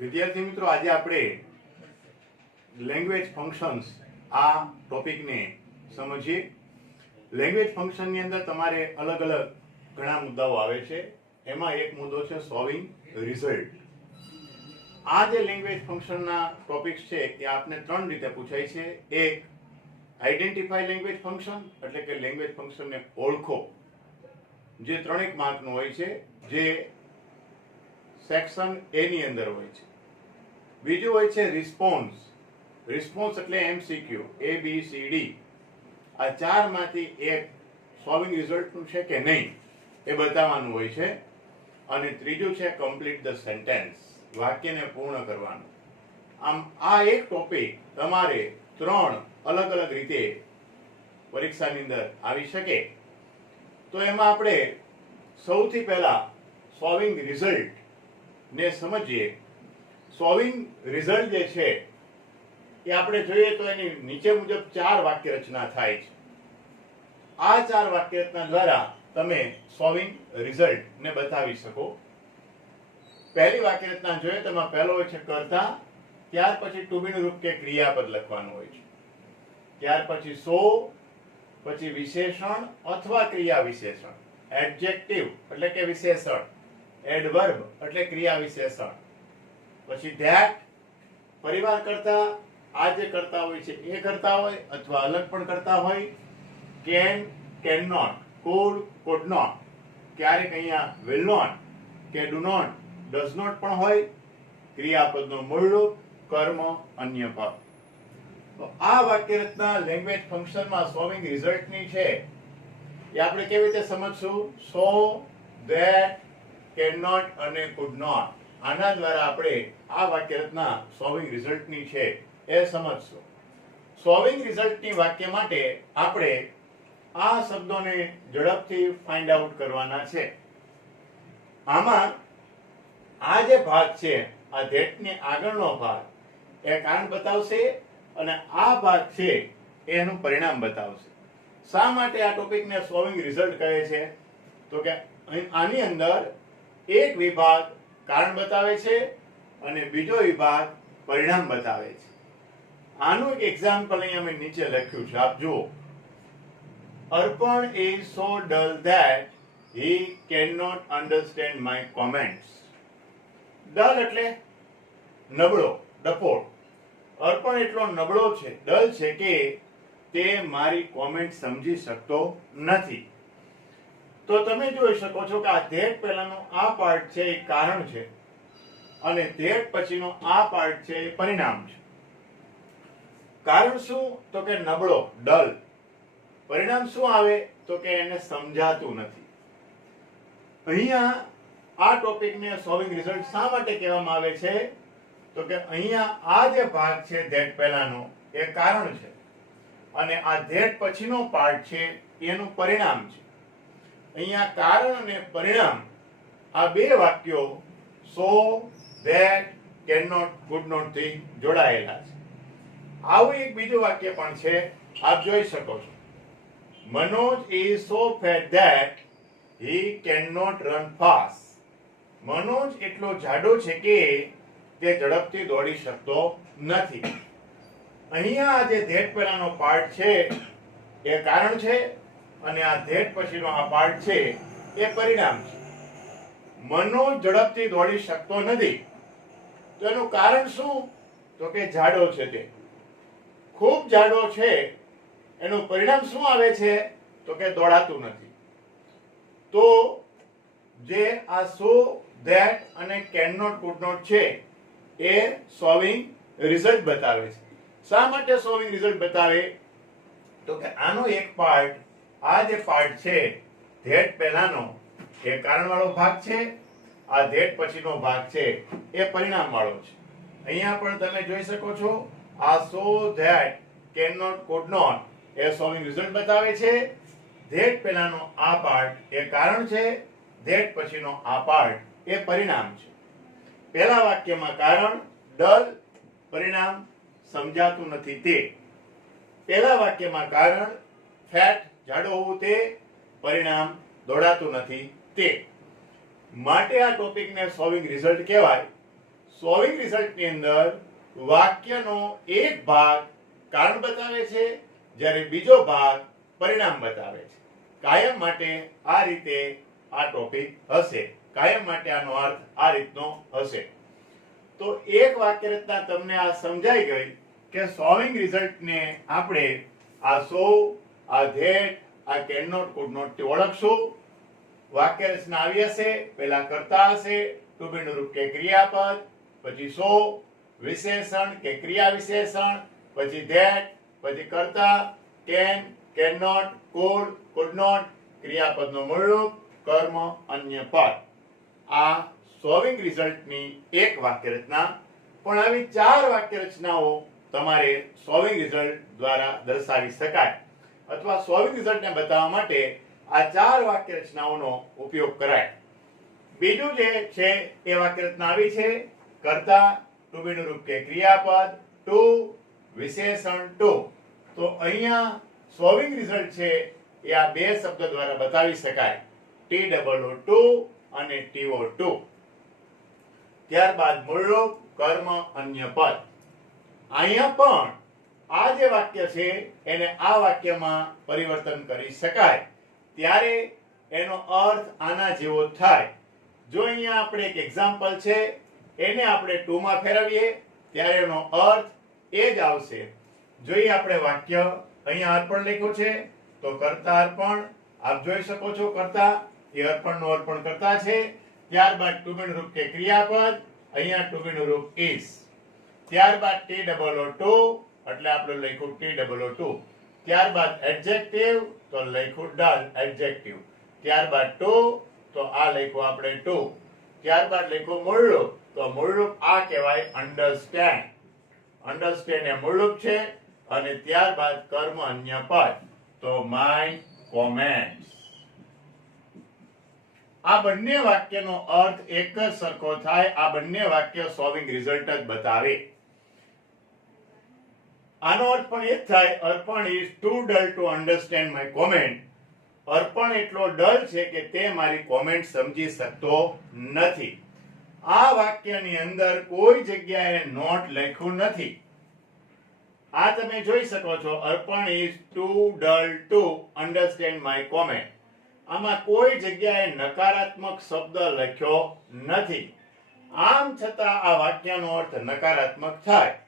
વિદ્યાર્થી મિત્રો, આજે આપણે લેંગ્વેજ ફંક્શન્સ આ ટોપિકને સમજીએ. લેંગ્વેજ ફંક્શનની અંદર તમારે અલગ અલગ ઘણા મુદ્દાઓ આવે છે. એમાં એક મુદ્દો છે સોલ્વિંગ રિઝલ્ટ. આ જે લેંગ્વેજ ફંક્શનના ટોપિક્સ છે એ આપને ત્રણ રીતે પૂછાય છે. એક, આઈડેન્ટિફાઈ લેંગ્વેજ ફંક્શન, એટલે કે લેંગ્વેજ ફંક્શનને ઓળખો, જે 3 માર્કનું હોય છે, જે સેક્શન એ ની અંદર હોય છે. બીજું હોય છે રિસ્પોન્સ. રિસ્પોન્સ એટલે MCQ, ABCD. આ 4 માંથી એક સોલ્વિંગ રિઝલ્ટનું છે કે નહીં એ બતાવવાનું હોય છે. અને ત્રીજું છે કમ્પ્લીટ ધ સેન્ટેન્સ, વાક્યને પૂર્ણ કરવાનું. આમ આ એક ટોપિક તમારે 3 અલગ અલગ રીતે પરીક્ષાની અંદર આવી શકે. તો એમાં આપણે સૌથી પહેલા સોલ્વિંગ રિઝલ્ટ ને સમજીએ. સોલ્વિંગ રિઝલ્ટ જે છે એ આપણે જોઈએ તો એની નીચે મુજબ 4 વાક્ય રચના થાય છે. આ 4 વાક્ય રચના દ્વારા તમે સોલ્વિંગ રિઝલ્ટ ને બતાવી શકો. પહેલી વાક્ય રચના જોઈએ તો એમાં પહેલો હોય છે કર્તા, ત્યાર પછી ટુ બી નું રૂપ કે ક્રિયાપદ લખવાનું હોય છે. ત્યાર પછી સો, પછી વિશેષણ અથવા ક્રિયા વિશેષણ, એડજેક્ટિવ એટલે કે વિશેષણ, એડવર્બ એટલે ક્રિયા વિશેષણ, પછી ધેટ પરિવાર કરતા, આ જે કરતા હોય છે એ કરતા હોય અથવા અલગ પણ કરતા હોય, can, can not, could, could not, ક્યારેક અહીંયા વિલ નોટ કે ડુ નોટ, ડઝ નોટ પણ હોય, ક્રિયાપદનું મૂળ રૂપ, કર્મ, અન્ય પદ. તો આ વાક્ય રચના લેંગ્વેજ ફંક્શનમાં સોલ્વિંગ રિઝલ્ટની છે એ આપણે કેવી રીતે સમજશું? સો, ધેટ, કેન નોટ અને કુડ નોટ. આના દ્વારા આપણે આ વાક્ય રચના સોલ્વિંગ રિઝલ્ટની છે એ સમજશું. સોલ્વિંગ રિઝલ્ટની વાક્ય માટે આપણે આ શબ્દોને ઝડપથી ફાઇન્ડ આઉટ કરવાના છે. આમાં આ જે ભાગ છે, આ ધેટની આગળનો ભાગ એ કારણ બતાવશે અને આ ભાગ છે એનું પરિણામ બતાવશે. શા માટે આ ટોપિકને સોલ્વિંગ રિઝલ્ટ કહે છે? તો કે આની અંદર એક વિભાગ કારણ બતાવે છે અને બીજો વિભાગ પરિણામ બતાવે છે. આનું એક એક્ઝામ્પલ અહીંયા મેં નીચે લખ્યું છે, આપ જુઓ. અર્પણ is so dull that he cannot understand my comments. dull એટલે નબળો, ડફોળ. અર્પણ એટલો નબળો છે, ડલ છે કે તે મારી કોમેન્ટ સમજી શકતો નથી. તો તમે જોઈ શકો છો કે આ ધેટ પહેલાનો આ પાર્ટ છે એ કારણ છે અને ધેટ પછીનો આ પાર્ટ છે એ પરિણામ છે. કારણ શું? તો કે નબળો, ડલ. પરિણામ શું આવે? તો કે એને સમજાતું નથી. અહીંયા આ ટોપિકને સોલ્વિંગ રિઝલ્ટ શા માટે કહેવામાં આવે છે? તો કે અહીંયા આ જે ભાગ છે ધેટ પહેલાનો એ કારણ છે અને આ ધેટ પછીનો પાર્ટ છે એનું પરિણામ છે. અહીંયા કારણ અને પરિણામ આ બે વાક્યો so, that, can not, could not થી જોડાયેલા છે. આવું એક બીજું વાક્ય પણ છે, આપ જોઈ શકો છો. Manoj is so fat that he cannot run fast. Manoj એટલો જાડો છે કે તે ઝડપથી દોડી શકતો નથી. અહીંયા આ જે ધેટ પહેલાનો પાર્ટ છે એ કારણ છે અને આ ધેટ પછીનો આ પાર્ટ છે એ પરિણામ છે. મનોજ ઝડપથી દોડી શકતો નથી. તો એનું કારણ શું? તો કે જાડો છે તે. ખૂબ જાડો છે, એનું પરિણામ શું આવે છે? તો કે દોડાતું નથી. તો જે આ સો, ધેટ અને કેન નોટ, કુડ નોટ છે એ સોલ્વિંગ રિઝલ્ટ બતાવે છે. શા માટે સોલ્વિંગ રિઝલ્ટ બતાવે? તો કે આનો એક પાર્ટ, આ જે પાર્ટ છે ધેટ પહેલાનો એ કારણ વાળો ભાગ છે, આ ધેટ પછીનો ભાગ છે એ પરિણામ વાળો છે. અહીંયા પણ તમે જોઈ શકો છો આ so, that, can not, could not એ સોલ્વિંગ રિઝલ્ટ બતાવે છે. ધેટ પહેલાનો આ પાર્ટ એ કારણ છે, ધેટ પછીનો આ પાર્ટ એ પરિણામ છે. પહેલા વાક્યમાં કારણ ડલ, પરિણામ સમજાતું નથી તે. પહેલા વાક્યમાં કારણ ફેટ, જાડો હોવું તે, પરિણામ દોડાતું નથી તે. માટે આ ટોપિકને સોલ્વિંગ રિઝલ્ટ કહેવાય. સોલ્વિંગ રિઝલ્ટની અંદર વાક્યનો એક ભાગ કારણ બતાવે છે, જ્યારે બીજો ભાગ પરિણામ બતાવે છે. કાયમ માટે આ રીતે આ ટોપિક હશે, કાયમ માટે આનો અર્થ આ રીતનો હશે. તો એક વાક્ય રચના તમને આ સમજાઈ ગઈ કે સોલ્વિંગ રિઝલ્ટને આપણે આ સો, આ ધેટ, આ કેન નોટ, કુડ નોટ થી ઓળખશું. વાક્ય રચના આવી હશે, પહેલા કર્તા હશે, ટુ બી નું રૂપ કે ક્રિયાપદ, પછી સો વિશેષણ કે ક્રિયા વિશેષણ, પછી ધેટ, પછી કર્તા, કેન નોટ, કુડ નોટ, ક્રિયાપદનું મૂળ રૂપ, કર્મ, અન્ય પદ. આ સોલ્વિંગ રિઝલ્ટની એક વાક્ય રચના. પણ આવી 4 વાક્ય રચનાઓ તમારે સોલ્વિંગ રિઝલ્ટ દ્વારા દર્શાવી શકાય, અથવા સોલ્વિંગ રિઝલ્ટને બતાવવા માટે આ 4 વાક્ય રચનાઓનો ઉપયોગ કરાય. બીજું જે છે એ વાક્ય રચના આવી છે, કર્તા, ટુ બી નું રૂપ કે ક્રિયાપદ, ટુ વિશેષણ ટુ. તો અહીંયા સોલ્વિંગ રિઝલ્ટ છે એ આ બે શબ્દ દ્વારા બતાવી શકાય, TOO2 અને TO2. ત્યારબાદ મૂળ રૂપ, કર્મ, અન્ય પદ. અહીંયા પણ આ જે વાક્ય છે એને આ વાક્યમાં પરિવર્તન કરી શકાય, ત્યારે એનો અર્થ આના જેવો થાય. જો અહીંયા આપણે એક એક્ઝામ્પલ છે એને આપણે 2 માં ફેરવીએ ત્યારે એનો અર્થ એ જ આવશે. જોઈએ આપણે વાક્ય, અહીંયા અર્પણ લખ્યું છે તો કર્તા અર્પણ, આપ જોઈ શકો છો કર્તા એ અર્પણનો અર્પણ કરતા છે. ત્યારબાદ ટુ બી નું રૂપ કે ક્રિયાપદ, અહીંયા ટુ બી નું રૂપ ઇઝ. ત્યારબાદ TOO2 એટલે આપણે લખ્યું TOO2. ત્યારબાદ એડજેક્ટિવ તો લખ્યું ડલ એડજેક્ટિવ. ત્યારબાદ ટુ તો આ લખ્યું આપણે ટુ. ત્યારબાદ લખ્યું મૂળ રૂપ, તો મૂળ રૂપ આ કહેવાય અન્ડરસ્ટેન્ડ. અન્ડરસ્ટેન્ડ એ મૂળ રૂપ છે. અને ત્યારબાદ કર્મ, અન્ય પદ, તો માય કોમેન્ટ્સ. આ બંને વાક્યનો અર્થ એક જ સરખો થાય. આ બંને વાક્ય સોલ્વિંગ રિઝલ્ટ જ બતાવે. આનો અર્થ પણ એ જ થાય, Arpan is too dull to understand my comment. Arpan એટલો ડલ છે કે તે મારી કોમેન્ટ સમજી શકતો નથી. આ વાક્યની અંદર કોઈ જગ્યાએ નોટ લખ્યું નથી. આ તમે જોઈ શકો છો, Arpan is too dull to understand my comment. આમાં કોઈ જગ્યાએ નકારાત્મક શબ્દ લખ્યો નથી. આમ છતાં આ વાક્યનો અર્થ નકારાત્મક થાય.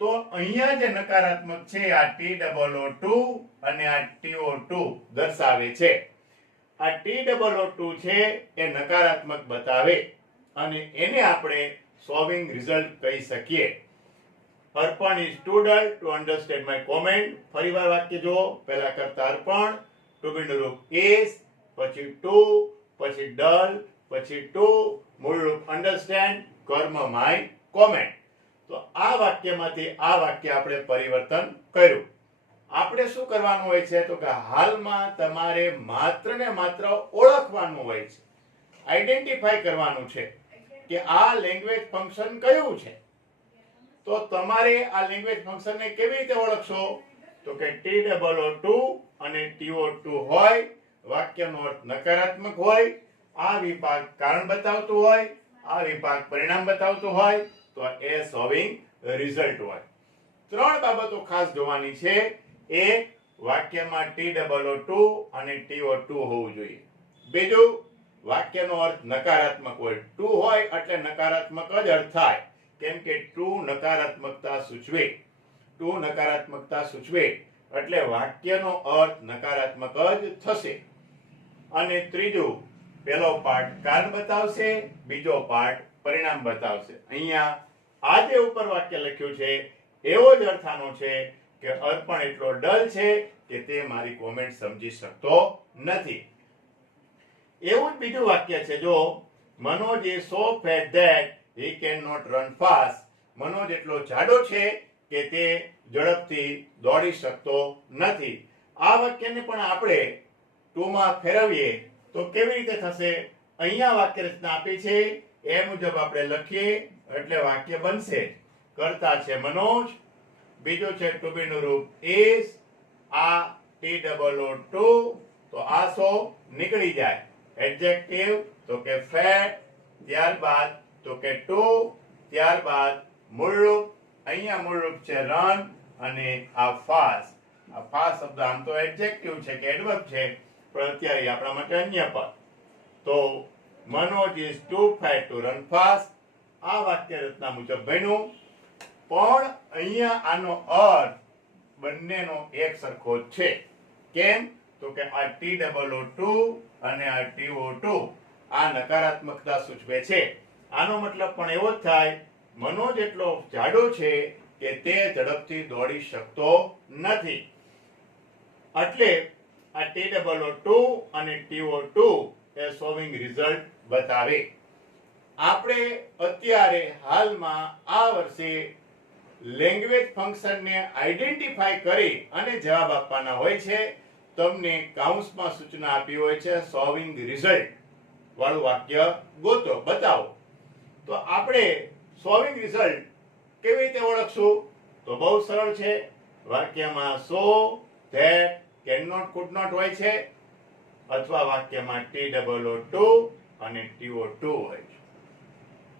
તો અહીંયા જે નકારાત્મક છે આ TOO2 અને આ TO2 દર્શાવે છે. આ TOO2 છે એ નકારાત્મક બતાવે અને એને આપણે સોલ્વિંગ રિઝલ્ટ કહી શકીએ. Arpan is too dull to understand my comment. ફરીવાર વાક્ય જુઓ, પહેલા કરતા અર્પણ, ટુ બી નું રૂપ ઇઝ, પછી ટુ, પછી ડલ, પછી ટુ, મૂળ રૂપ અન્ડરસ્ટેન્ડ, કર્મ માય કોમેન્ટ. તો આ વાક્યમાંથી આ વાક્ય આપણે પરિવર્તન કર્યું. આપણે શું કરવાનું હોય છે તો કે હાલમાં તમારે માત્ર ને માત્ર ઓળખવાનું હોય છે, આઈડેન્ટિફાઈ કરવાનું છે કે આ લેંગ્વેજ ફંક્શન કયું છે. તો તમારે આ લેંગ્વેજ ફંક્શનને કેવી રીતે ઓળખશો તો કે TOO2 અને TO2 હોય, વાક્યનો અર્થ નકારાત્મક હોય, આ વિભાગ કારણ બતાવતું હોય, આ વિભાગ પરિણામ બતાવતું હોય, તો એ સોલ્વિંગ રિઝલ્ટ હોય. 3 બાબતો ખાસ જોવાની છે. એક, વાક્યમાં TOO2 અને TO2 હોવું જોઈએ. બીજું, વાક્યનો અર્થ નકારાત્મક હોય. 2 હોય એટલે નકારાત્મક જ અર્થ થાય, કેમ કે 2 નકારાત્મકતા સૂચવે એટલે વાક્યનો અર્થ નકારાત્મક જ થશે. અને ત્રીજું, પહેલો પાર્ટ કારણ બતાવશે, બીજો પાર્ટ પરિણામ બતાવશે. અહીંયા આ જે ઉપર વાક્ય લખ્યું છે એવો જ અર્થ આનો છે કે અર્પણ એટલો ડલ છે કે તે મારી કોમેન્ટ સમજી શકતો નથી. એવું જ બીજું વાક્ય છે, જો Manoj is so fat that he cannot run fast. Manoj એટલો જાડો છે કે તે ઝડપથી દોડી શકતો નથી. આ વાક્યને પણ આપણે 2 માં ફેરવીએ તો કેવી રીતે થશે? અહીંયા વાક્ય રચના આપી છે એ મુજબ આપણે લખીએ એટલે વાક્ય બનશે. કર્તા છે મનોજ, બીજું છે ટુ બી નું રૂપ is, આ TOO2 તો આ સો નીકળી જાય. એડજેક્ટિવ તો કે ફેટ, ત્યારબાદ તો કે ટુ, ત્યારબાદ મૂળરૂપ, અહીંયા મૂળરૂપ છે રન અને આ ફાસ્ટ. આ ફાસ્ટ શબ્દ આમ તો એડજેક્ટિવ છે કે એડવર્બ છે, પણ અત્યારે આપણા માટે અન્ય પદ. તો Manoj is too fat to run fast. આ વાક્ય રચના મુજબ બન્યું, પણ અહીંયા આનો અર્થ બંનેનો એક સરખો જ છે. કેમ? તો કે આ TOO અને આ TO2 આ નકારાત્મકતા સૂચવે છે. આનો મતલબ પણ એવો જ થાય, મનોજ એટલો જાડો છે કે તે ઝડપથી દોડી શકતો નથી. એટલે આ TOO અને TO2 એ સોલ્વિંગ રિઝલ્ટ બતાવે. આપણે અત્યારે હાલમાં આ વર્ષે લેંગ્વેજ ફંક્શનને આઈડેન્ટિફાઈ કરી અને જવાબ આપવાના હોય છે. તમને કાઉન્સમાં સૂચના આપી હોય છે સોલ્વિંગ રિઝલ્ટ વાળું વાક્ય ગોતો, બતાવો. તો આપણે સોલ્વિંગ રિઝલ્ટ કેવી રીતે ઓળખશું? તો બહુ સરળ છે. વાક્યમાં so, that, can not, could not હોય છે, અથવા વાક્યમાં TOO અને TO2 હોય છે.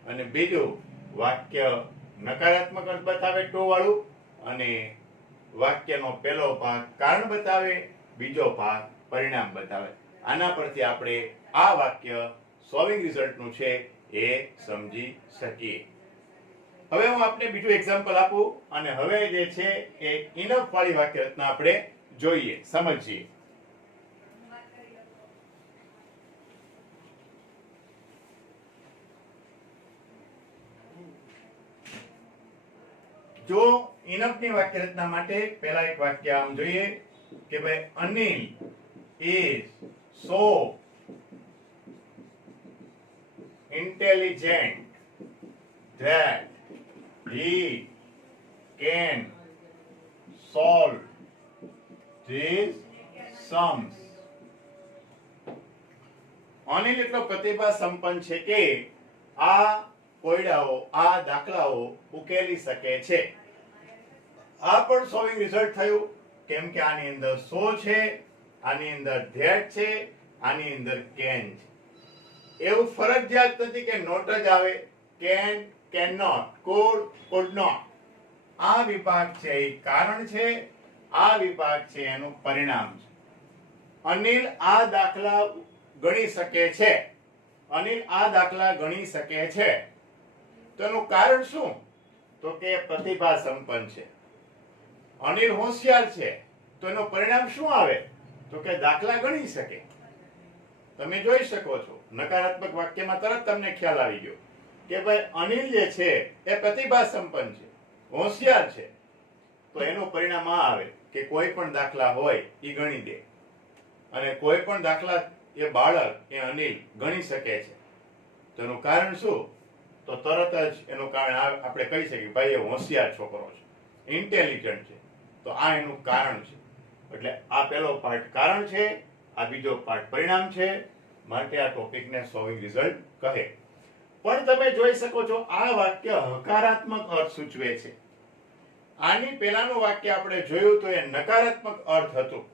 અને બીજું વાક્ય નકારાત્મક અર્થ બતાવે ટુ વાળું, અને વાક્યનો પહેલો ભાગ કારણ બતાવે, બીજો ભાગ પરિણામ બતાવે. આના પરથી આપણે આ વાક્ય સોલ્વિંગ રિઝલ્ટનું છે એ સમજી શકીએ. હવે હું આપને બીજું એક્ઝામ્પલ આપું અને હવે જે છે એ ઇનફ વાળી વાક્ય રચના આપણે જોઈએ, સમજીએ. જો ઇનફની વાક્ય રચના માટે પહેલા એક વાક્ય આમ જોઈએ કે ભાઈ Anil is so intelligent that he can solve these sums. Anil એટલો પ્રતિભા સંપન્ન છે કે આ કોયડાઓ, આ દાખલાઓ ઉકેલી શકે છે. આ પણ સોલ્વિંગ રિઝલ્ટ થયું, કેમ કે આની અંદર સો છે, આની અંદર ધેટ છે, આની અંદર કેન છે. એવું ફરજિયાત નથી કે નોટ જ આવે. Can, can not, could not. આ વિભાગ છે એ કારણ છે, આ વિભાગ છે એનું પરિણામ છે. અનિલ આ દાખલા ગણી શકે છે. અનિલ આ દાખલા ગણી શકે છે. તો એનું કારણ શું? તો કે પ્રતિભા સંપન્ન છે. અનિલ હોશિયાર છે, તો એનું પરિણામ શું આવે? તો કે દાખલા ગણી શકે. તમે જોઈ શકો છો નકારાત્મક વાક્યમાં તરત તમને ખ્યાલ આવી ગયો કે ભાઈ અનિલ જે છે એ પ્રતિભા સંપન્ન છે, હોશિયાર છે. તો એનું પરિણામ આ આવે કે કોઈ પણ દાખલા હોય એ ગણી દે, અને કોઈ પણ દાખલા એ બાળક એ અનિલ ગણી શકે છે. તો એનું કારણ શું? તો તરત જ એનું કારણ આપણે કહી શકીએ ભાઈ એ હોશિયાર છોકરો છે, ઇન્ટેલિજન્ટ છે. તો આ એનું કારણ છે. એટલે આ પહેલો પાર્ટ કારણ છે, આ બીજો પાર્ટ પરિણામ છે. માટે આ ટોપિકને સોલ્વિંગ રિઝલ્ટ કહે. પણ તમે જોઈ શકો છો આ વાક્ય હકારાત્મક અર્થ સૂચવે છે. આની પહેલાનું વાક્ય આપણે જોયું તો એ નકારાત્મક અર્થ હતું.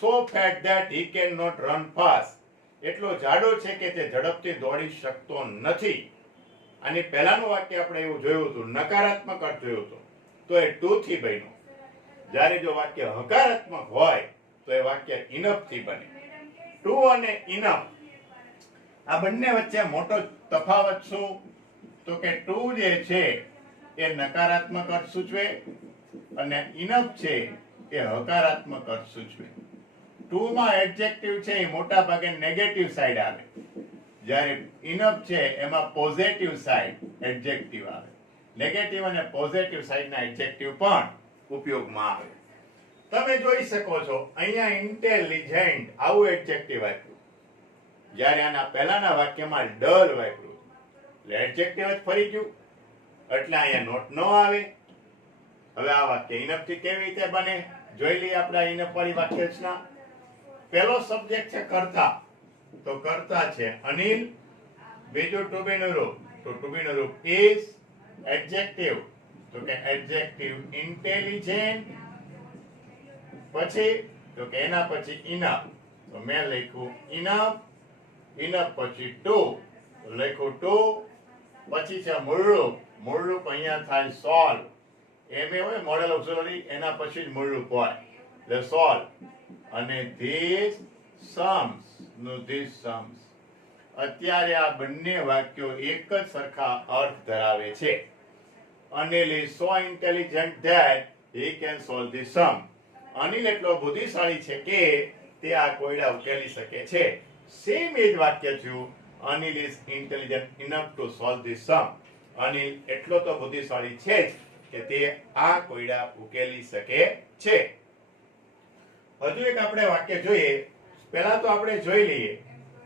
so fat that he cannot run fast. એટલો જાડો છે કે તે ઝડપથી દોડી શકતો નથી. આની પહેલાનું વાક્ય આપણે એવું જોયું હતું, નકારાત્મક અર્થ જોયું હતું, તો એ ટુ થી બન્યું. જ્યારે જો વાક્ય હકારાત્મક હોય તો એ વાક્ય ઇનફ થી બને. ટુ અને ઇનફ આ બંને વચ્ચે મોટો તફાવત શું? તો કે ટુ જે છે એ નકારાત્મક અર્થ સૂચવે અને ઇનફ છે એ હકારાત્મક અર્થ સૂચવે. ટુ માં એડજેક્ટિવ છે એ મોટા ભાગે નેગેટિવ સાઈડ આવે, જ્યારે ઇનફ છે એમાં પોઝિટિવ સાઈડ એડજેક્ટિવ આવે. નેગેટિવ અને પોઝિટિવ સાઈડના એડજેક્ટિવ પણ ઉપયોગમાં આવે. તમે જોઈ શકો છો અહીંયા ઇન્ટેલિજન્ટ આવું એડજેક્ટિવ આપ્યું, જ્યારે આના પહેલાના વાક્યમાં ડલ વાપર્યું. એટલે એડજેક્ટિવ જ ફરી ગયું, એટલે અહીંયા નોટ ન આવે. હવે આ વાક્ય ઇનફ થી કેવી રીતે બને જોઈ લઈએ આપણે. ઇનફ વાળી વાક્ય રચના. પહેલો સબ્જેક્ટ છે કર્તા, તો કર્તા છે અનિલ. બીજું ટુ બી નું રૂપ, તો ટુ બી નું રૂપ is. એડજેક્ટિવ, તો કે એડજેક્ટિવ ઇન્ટેલિજન્ટ. પછી તો કે એના પછી ઇનફ, તો મેં લખ્યું ઇનફ. ઇનફ પછી ટુ, લખ્યું ટુ. પછી છે મૂળરૂપ. મૂળરૂપ અહીંયા થાય સોલ્વ. એમ એ હોય મોડેલ ઓક્ઝિલરી, એના પછી જ મૂળરૂપ હોય એટલે સોલ્વ. અને ધીસ સમ્સ નું ધીસ સમ્સ. અત્યારે આ બંને વાક્યો એક જ સરખા અર્થ ધરાવે છે. Anil is so intelligent that he can solve the sum. Anil એટલો બુદ્ધિશાળી છે કે તે આ કોયડા ઉકેલી શકે છે. સેમ એ જ વાક્ય થયું. Anil is intelligent enough to solve the sum. Anil એટલો તો બુદ્ધિશાળી છે જ કે તે આ કોયડા ઉકેલી શકે છે. હજુ એક આપણે વાક્ય જોઈએ. પહેલા તો આપણે જોઈ લઈએ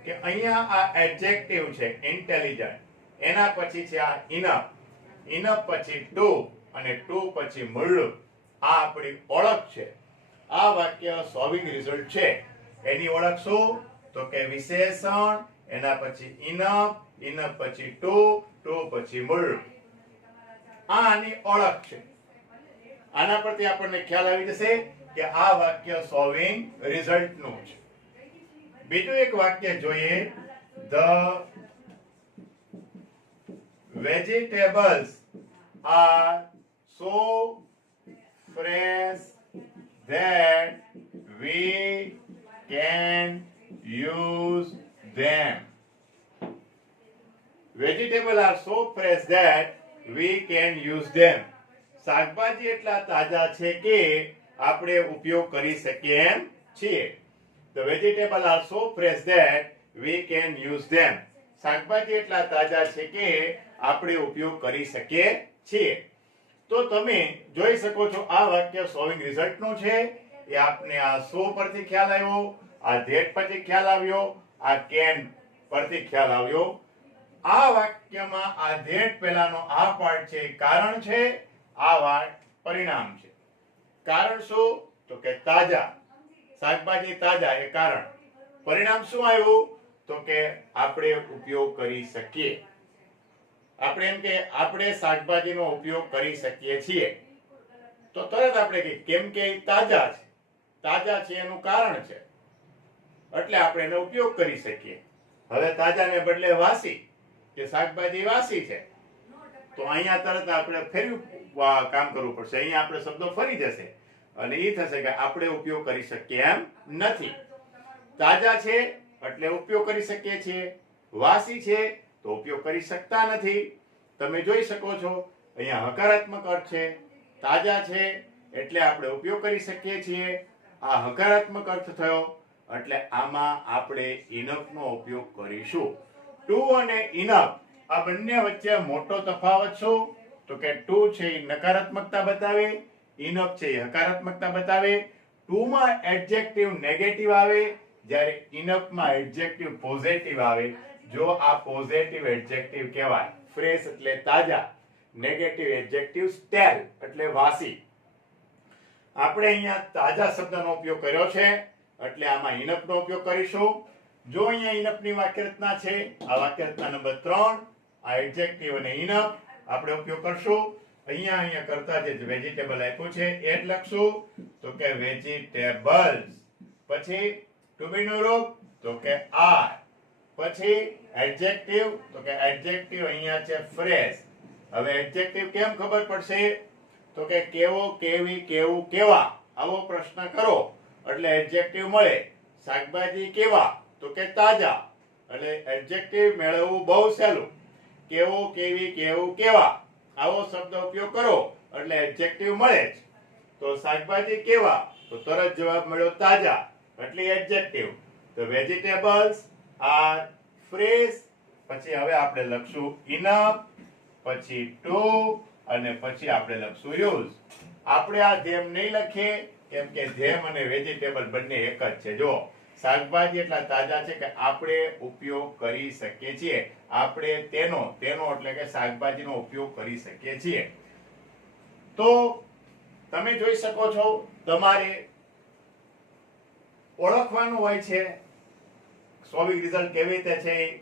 કે અહીંયા આ એડજેક્ટિવ છે ઇન્ટેલિજન્ટ, એના પછી છે આ ઇનફ, ઇનફ પછી ટુ અને ટુ પછી મૂળરૂપ. આ આપણી ઓળખ છે. આ વાક્ય સોલ્વિંગ રિઝલ્ટ છે. એની ઓળખ શું? તો કે વિશેષણ, એના પછી ઇનફ, ઇનફ પછી ટુ, ટુ પછી મૂળરૂપ. આ આની ઓળખ છે. આના પરથી આપણને ખ્યાલ આવી જશે કે આ વાક્ય સોલ્વિંગ રિઝલ્ટ નું છે. બીજું એક વાક્ય જોઈએ. The vegetables are so fresh that we can use them. Vegetables are so fresh that we can use them. શાકભાજી એટલા તાજા છે કે આપણે ઉપયોગ કરી શકીએ એમ છીએ. The vegetables are so fresh that we can use them. શાકભાજી એટલા તાજા છે કે આપણે ઉપયોગ કરી શકીએ છીએ. તો તમે જોઈ શકો છો આ વાક્ય સોલ્વિંગ રિઝલ્ટ નું છે. એ આપને આ સો પરથી ખ્યાલ આવ્યો, આ ધેટ પરથી ખ્યાલ આવ્યો, આ કેન પરથી ખ્યાલ આવ્યો. આ વાક્યમાં આ ધેટ પહેલાનો આ પાર્ટ છે કારણ છે, આ વાક્ય પરિણામ છે. કારણ શું? તો કે તાજા, શાકભાજી તાજા એ કારણ. પરિણામ શું આવ્યું? તો કે આપણે ઉપયોગ કરી શકીએ. આપણે એમ કે આપણે શાકભાજીનો ઉપયોગ કરી શકીએ છીએ. તો તરત આપણે કહીએ કેમ કે તાજા છે, તાજા છે એનું કારણ છે એટલે આપણે એનો ઉપયોગ કરી શકીએ. હવે તાજાને બદલે વાસી કે શાકભાજી વાસી છે તો અહીંયા તરત આપણે ફેરવી કામ કરવું પડશે. અહીંયા આપણે શબ્દો ફરી જશે અને એ થશે કે આપણે ઉપયોગ કરી શકીએ એમ નથી. તાજા છે એટલે ઉપયોગ કરી શકીએ છીએ, વાસી છે તો ઉપયોગ કરી શકતા નથી. તમે જોઈ શકો છો અહીંયા હકારાત્મક અર્થ છે. તાજા છે એટલે આપણે ઉપયોગ કરી શકીએ છીએ. આ હકારાત્મક અર્થ થયો એટલે આમાં આપણે ઇનફ નો ઉપયોગ કરીશું. ટુ અને ઇનફ આ બંને વચ્ચે મોટો તફાવત શું? તો કે ટુ છે એ નકારાત્મકતા બતાવે, ઇનફ છે એ હકારાત્મકતા બતાવે. ટુ માં એડજેક્ટિવ નેગેટિવ આવે જ્યારે ઇનફ માં એડજેક્ટિવ પોઝિટિવ આવે. જો આ પોઝિટિવ એડજેક્ટિવ કહેવાય. ફ્રેશ એટલે તાજા, નેગેટિવ એડજેક્ટિવ સ્ટેલ એટલે વાસી. આપણે અહીંયા તાજા શબ્દનો ઉપયોગ કર્યો છે એટલે આમાં ઇનફ નો ઉપયોગ કરીશું. જો અહીંયા ઇનફ ની વાક્યરચના છે, આ વાક્યરચના નંબર 3, આ એડજેક્ટિવ અને ઇનફ આપણે ઉપયોગ કરશું. અહીંયા કરતા જે વેજીટેબલ આપ્યું છે એ જ લખશું. તો કે વેજીટેબલ્સ, પછી ટુ બી નું રૂપ તો કે આર, પછી એડજેક્ટિવ તો કે એડજેક્ટિવ અહીંયા છે ફ્રેશ. હવે એડજેક્ટિવ કેમ ખબર પડશે? તો કે કેવો, કેવી, કેવું, કેવા આવો પ્રશ્ન કરો એટલે એડજેક્ટિવ મળે. શાકભાજી કેવા? તો કે તાજા એટલે એડજેક્ટિવ મેળવવું બહુ સહેલું. કેવો, કેવી, કેવું, કેવા આવો શબ્દ ઉપયોગ કરો એટલે એડજેક્ટિવ મળે જ. તો શાકભાજી કેવા? તો તરત જવાબ મળ્યો તાજા એટલે એડજેક્ટિવ. તો વેજીટેબલ્સ આર ફ્રેશ. પછી હવે આપણે લખશું ઇનફ, પછી ટુ અને પછી આપણે લખશું યુઝ. આપણે આ ધેમ નહીં લખીએ કેમ કે ધેમ અને વેજીટેબલ બંને એક જ છે. જો શાકભાજી એટલા તાજા છે કે આપણે ઉપયોગ કરી શકીએ છીએ. આપણે તેનો એટલે કે શાકભાજીનો ઉપયોગ કરી શકીએ છીએ. તો તમે જોઈ શકો છો તમારે ઓળખવાનું હોય છે સોલ્વિંગ રિઝલ્ટ કેવી રીતે છે.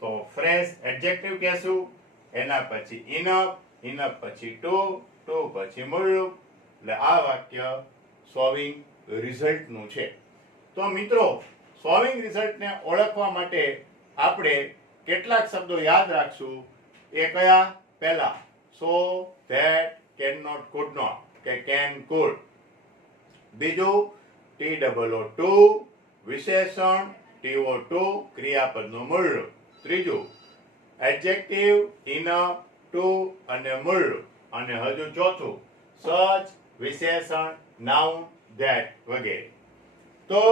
તો ફ્રેશ એડજેક્ટિવ કહેશું, એના પછી ઇનફ, ઇનફ પછી ટુ, ટુ પછી મૂળરૂપ. એટલે આ વાક્ય સોલ્વિંગ રિઝલ્ટ નું છે. તો મિત્રો સોલ્વિંગ રિઝલ્ટ ને ઓળખવા માટે આપણે કેટલાક શબ્દો યાદ રાખશું. એ કયા પહેલા so that can not could not કે કેન કુડ. બીજું TOO2 વિશેષણ TO2 ક્રિયાપદનું મૂળરૂપ. ત્રીજું એડજેક્ટિવ ઇન ટુ અને મૂળરૂપ. અને હજુ ચોથું સચ વિશેષણ નાઉન ધેટ વગેરે. તો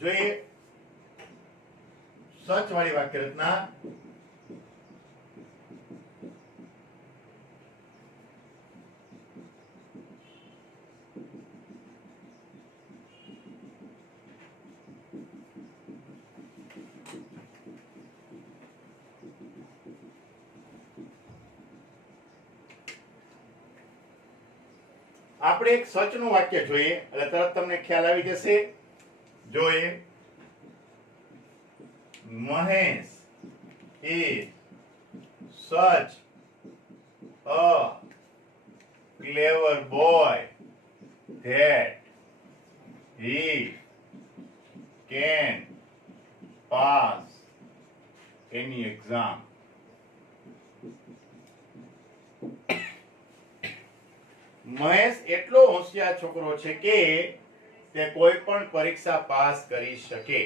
જોઈએ સચ વાળી વાક્ય રચના. આપણે એક સચનું વાક્ય જોઈએ એટલે તરત તમને ખ્યાલ આવી જશે. જોઈએ Mahesh is such a clever boy that he can pass any exam. Mahesh એટલો હોશિયાર છોકરો છે કે તે કોઈ પણ પરીક્ષા પાસ કરી શકે.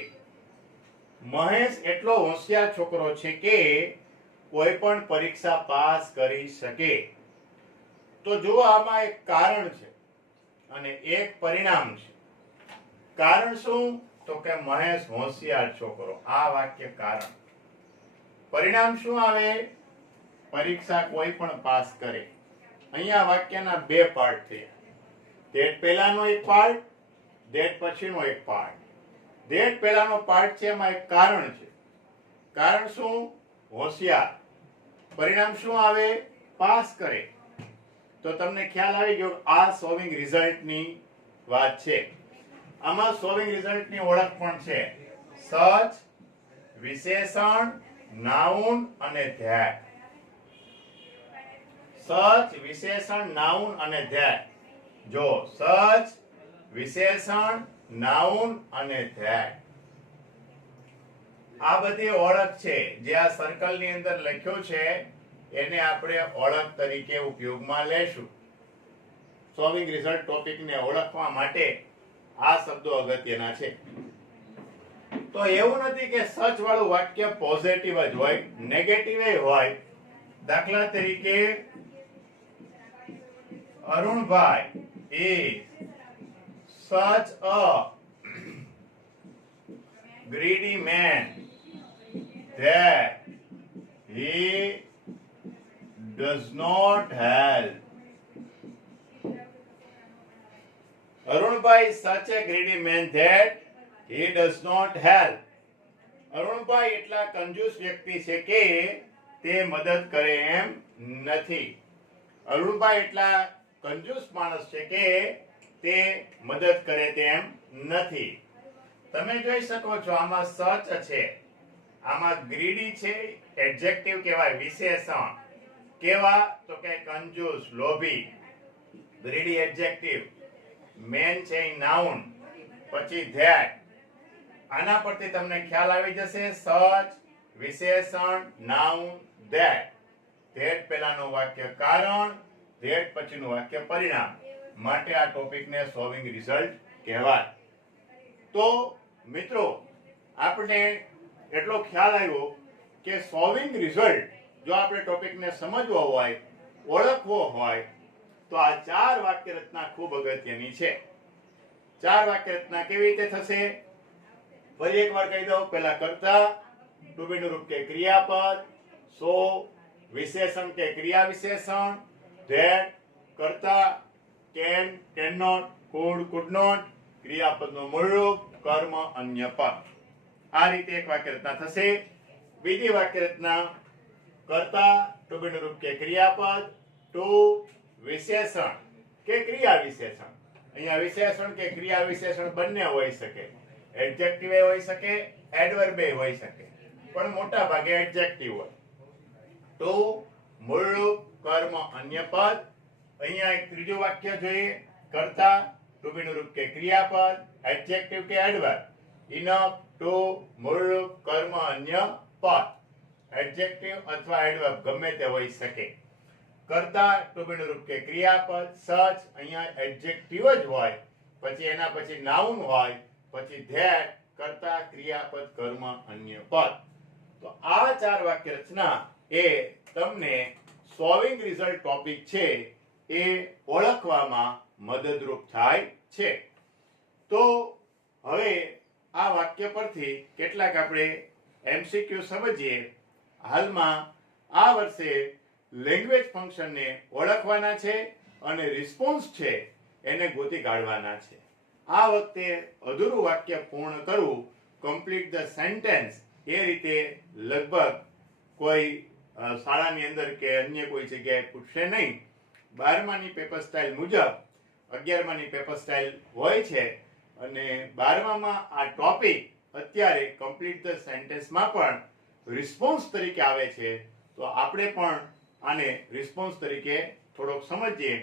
મહેશ એટલો હોશિયાર છોકરો છે કે કોઈ પણ પરીક્ષા પાસ કરી શકે. તો જુઓ આમાં એક કારણ છે અને એક પરિણામ છે. કારણ શું? તો કે મહેશ હોશિયાર છોકરો. આ વાક્ય કારણ. પરિણામ શું આવે? પરીક્ષા કોઈ પણ પાસ કરે. અહીંયા વાક્યના બે પાર્ટ થયા. ધેટ પહેલાનો એક પાર્ટ, ધેટ પછીનો એક પાર્ટ. ધેટ પહેલાનો પાર્ટ છે એમાં એક કારણ છે. કારણ શું? હોશિયાર. પરિણામ શું આવે? પાસ કરે. તો તમને ખ્યાલ આવી ગયો આ સોલ્વિંગ રિઝલ્ટની વાત છે. આમાં સોલ્વિંગ રિઝલ્ટની ઓળખ પણ છે. સચ વિશેષણ નાઉન અને ધેટ. સચ વિશેષણ નાઉન અને ધેટ. જો સચ વિશેષણ નાઉન અને ધેટ. આ બધી ઓળખ છે જે આ સર્કલની અંદર લખ્યું છે એને આપણે ઓળખ તરીકે ઉપયોગમાં લેશું. સોલ્વિંગ રિઝલ્ટ ટોપિકને ઓળખવા માટે આ શબ્દો અગત્યના છે. તો એવું નથી કે સચ વાળું વાક્ય પોઝિટિવ જ હોય, નેગેટિવ હોય. દાખલા તરીકે Arunbhai is such a greedy man that he does not help. Arunbhai is such a greedy man that he does not help. Arunbhai એટલા કંજૂસ વ્યક્તિ છે કે તે મદદ કરે એમ નથી. અરુણભાઈ એટલા કંજૂસ માણસ છે કે તે મદદ કરે તેમ નથી. તમે જોઈ શકો છો આમાં સચ છે, આમાં ગ્રીડી છે, એડજેક્ટિવ કહેવાય, વિશેષણ. કેવા? તો કે કંજૂસ, લોભી. ગ્રીડી એડજેક્ટિવ, મેન છે નાઉન, પછી ધેટ. આના પરથી તમને ખ્યાલ આવી જશે. સચ વિશેષણ નાઉન ધેટ. ધેટ પહેલાનું વાક્ય કારણ, ધેટ પછીનું વાક્ય પરિણામ. માટે આ ટોપિકને સોલ્વિંગ રિઝલ્ટ કહેવાય. તો મિત્રો આપણે એટલો ખ્યાલ આવ્યો કે સોલ્વિંગ રિઝલ્ટ જો આપણે ટોપિકને સમજવો હોય, ઓળખવો હોય તો આ ચાર વાક્ય રચના ખૂબ અગત્યની છે. ચાર વાક્ય રચના કેવી રીતે થશે? ફરી એકવાર કહી દઉં. પહેલા કર્તા, ટુ બી નું રૂપ કે ક્રિયાપદ, સો વિશેષણ કે ક્રિયા વિશેષણ, ધેટ કર્તા, can can not, could could not, ક્રિયાપદનું મૂળ રૂપ, કર્મ અન્ય પદ. આ રીતે એક વાક્ય રચના થશે. બીજી વાક્ય રચના કર્તા, ટુ બી નું રૂપ કે ક્રિયાપદ, ટુ વિશેષણ કે ક્રિયા વિશેષણ. અહીંયા વિશેષણ કે ક્રિયા વિશેષણ બંને હોઈ શકે. એડજેક્ટિવ હોઈ શકે, એડવર્બ હોઈ શકે, પણ મોટા ભાગે એડજેક્ટિવ હોય. ટુ મૂળરૂપ કર્મ અન્ય પદ. અહીંયા એક ત્રીજું વાક્ય જોઈએ. કર્તા ટુ બી નું રૂપ કે ક્રિયાપદ, એડજેક્ટિવ કે એડવર્બ. ઇનફ ટુ મૂળરૂપ કર્મ અન્ય પદ. એડજેક્ટિવ અથવા એડવર્બ ગમે તે હોઈ શકે. કર્તા ટુ બી નું રૂપ કે ક્રિયાપદ. સચ અહીંયા એડજેક્ટિવ જ હોય, પછી એના પછી નાઉન હોય, પછી ધેટ કર્તા ક્રિયાપદ કર્મ અન્ય પદ. તો આ ચાર વાક્ય રચના એ તમને સોલ્વિંગ રિઝલ્ટ ટોપિક છે એ ઓળખવામાં મદદરૂપ થાય છે. તો હવે આ વાક્ય પરથી કેટલાક આપણે એમસીક્યુ સમજીએ. હાલમાં આ વર્ષે લેંગ્વેજ ફંક્શનને ઓળખવાના છે અને રિસ્પોન્સ છે એને ગોતી કાઢવાના છે. આ વખતે અધૂરું વાક્ય પૂર્ણ કરવું, કમ્પ્લીટ ધ સેન્ટેન્સ, એ રીતે લગભગ કોઈ શાળાની અંદર કે અન્ય કોઈ જગ્યાએ પૂછશે નહીં. 12માની પેપર સ્ટાઇલ મુજબ 11માની પેપર સ્ટાઇલ હોય છે અને 12મામાં આ ટોપિક અત્યારે કમ્પ્લીટ ધ સેન્ટેન્સમાં પણ રિસ્પોન્સ તરીકે આવે છે. તો આપણે પણ આને રિસ્પોન્સ તરીકે થોડોક સમજીએ.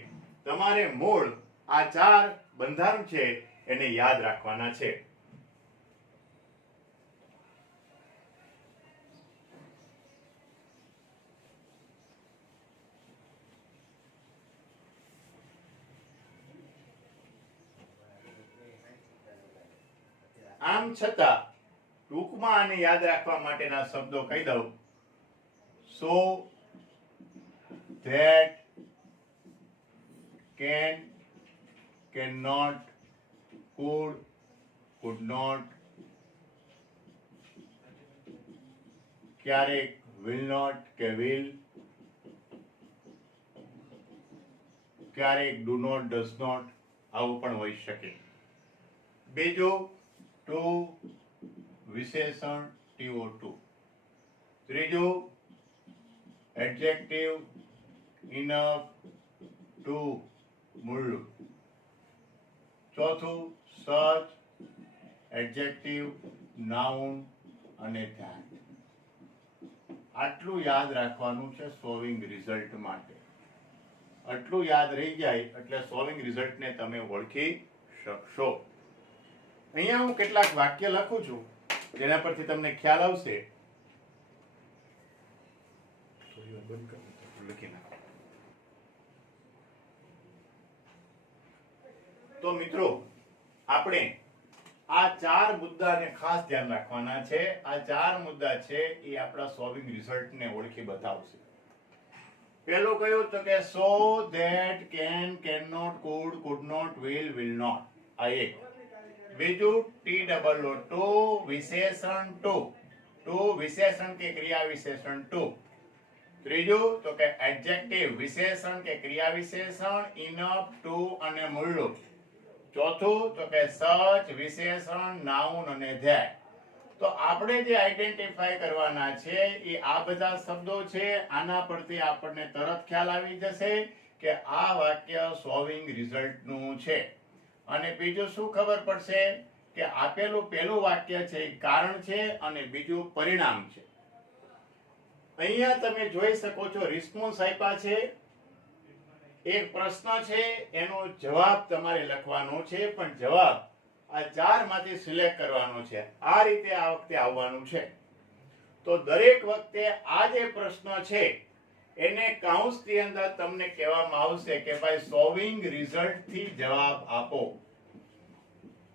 તમારે મૂળ આ ચાર બંધારણ છે એને યાદ રાખવાના છે. આમ છતાં ટૂંકમાં આને યાદ રાખવા માટેના શબ્દો કહી દઉં. So that, can, can not, could, could not, ક્યારેક will not કે will, ક્યારેક do not, does not, આવું પણ હોઈ શકે. બીજું ટુ વિશેષણ TO2. ત્રીજું એડજેક્ટિવ ઇનફ ટુ મૂળરૂપ. ચોથું સચ, એડજેક્ટિવ, નાઉન અને ધ્યાન. આટલું યાદ રાખવાનું છે સોલ્વિંગ રિઝલ્ટ માટે. આટલું યાદ રહી જાય એટલે સોલ્વિંગ રિઝલ્ટને તમે ઓળખી શકશો. અહીંયા હું કેટલાક વાક્ય લખું છું જેના પરથી તમને ખ્યાલ આવશે. લખી નાખો. તો મિત્રો આપણે આ ચાર મુદ્દાને ખાસ ધ્યાન રાખવાના છે. આ ચાર મુદ્દા છે એ આપણા સોલ્વિંગ રિઝલ્ટને ઓળખી બતાવશે. પહેલો કયો તો કે so that, can, can not, could, could not, will not. આ એક. બીજું TOO ટુ વિશેષણ ટુ. ટુ વિશેષણ કે ક્રિયા વિશેષણ ટુ. ત્રીજું તો કે એડજેક્ટિવ વિશેષણ કે ક્રિયા વિશેષણ ઇનફ, ટુ અને મૂળરૂપ. ચોથું તો કે સચ વિશેષણ, નાઉન અને ધેટ. તો આપણે જે આઈડેન્ટિફાઈ કરવાના છે એ આ બધા શબ્દો છે. આના પરથી આપણને તરત ખ્યાલ આવી જશે કે આ વાક્ય સોલ્વિંગ રિઝલ્ટનું છે. અને બીજું શું ખબર પડશે કે આપેલું પહેલું વાક્ય છે એ કારણ છે અને બીજું પરિણામ છે. અહીંયા તમે જોઈ શકો છો રિસ્પોન્સ આપ્યા છે. એક પ્રશ્ન છે એનો જવાબ તમારે લખવાનો છે, પણ જવાબ આ ચારમાંથી સિલેક્ટ કરવાનો છે. આ રીતે આ વખતે આવવાનું છે. તો દરેક વખતે આ જે પ્રશ્ન છે એને કૌંસની અંદર તમને કહેવામાં આવશે કે ભાઈ સોલ્વિંગ રિઝલ્ટ થી જવાબ આપો.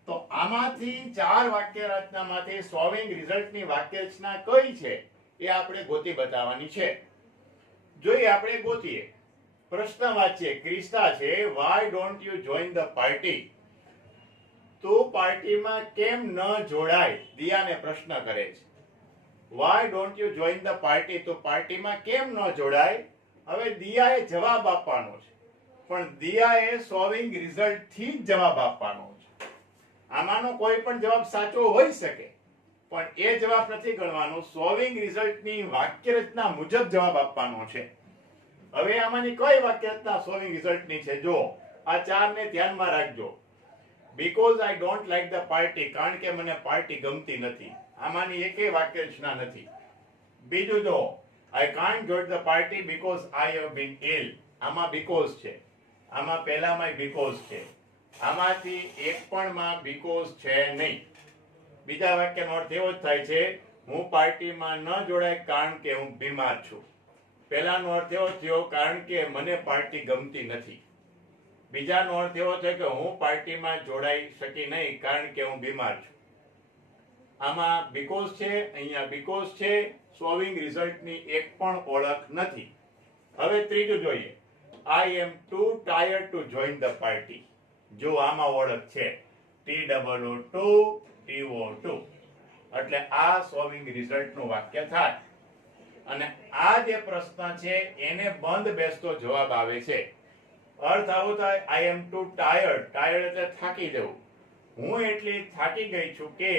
તો આમાંથી ચાર વાક્ય રચનામાંથી સોલ્વિંગ રિઝલ્ટની વાક્ય રચના કઈ છે એ આપણે ગોતી બતાવવાની છે. જોઈએ આપણે ગોતીએ. પ્રશ્ન વાંચીએ. ક્રિસ્તા છે why don't you join the party. તું પાર્ટીમાં કેમ ન જોડાય? દિયાને પ્રશ્ન કરે છે. Why don't you join the party. તો પાર્ટીમાં કેમ ન જોડાય? હવે દિયાએ જવાબ આપવાનો છે, પણ દિયાએ સોલ્વિંગ રિઝલ્ટ થી જ જવાબ આપવાનો છે. આમાંનો કોઈ પણ જવાબ સાચો હોઈ શકે, પણ એ જવાબ નથી ગણવાનો. સોલ્વિંગ રિઝલ્ટની વાક્ય રચના મુજબ જવાબ આપવાનો છે. હવે આમાંની કઈ વાક્ય રચના સોલ્વિંગ રિઝલ્ટની છે? જો આ ચારને ધ્યાનમાં રાખજો. Because I don't like the party, કારણ કે મને પાર્ટી ગમતી નથી. આમાંની એકેય વાક્ય રચના નથી. બીજું જો I can't join the party because I have been ill. આમાં because છે, આમાં પહેલામાં because છે, આમાંથી એક પણ માં because છે નહીં. બીજા વાક્યનો અર્થ એવો જ થાય છે, હું પાર્ટીમાં ન જોડાય કારણ કે હું બીમાર છું. પહેલાનો અર્થ એવો થયો કારણ કે મને પાર્ટી ગમતી નથી. બીજાનો અર્થ એવો થયો કે હું પાર્ટીમાં જોડાઈ શકી નહીં કારણ કે હું બીમાર છું. આમાં because છે, અહીંયા because છે, સોલ્વિંગ રિઝલ્ટની એક પણ ઓળખ નથી. હવે ત્રીજું જોઈએ, I am too tired to join the party. જો આમાં ઓળખ છે, TOO2 TO2, એટલે આ સોલ્વિંગ રિઝલ્ટનું વાક્ય થાય. અને આ જે પ્રશ્ન છે એને બંધ બેસતો જવાબ આવે છે. અર્થ આવો થાય, I am too tired. tired એટલે થાકી જવું. હું એટલી થાકી ગઈ છું કે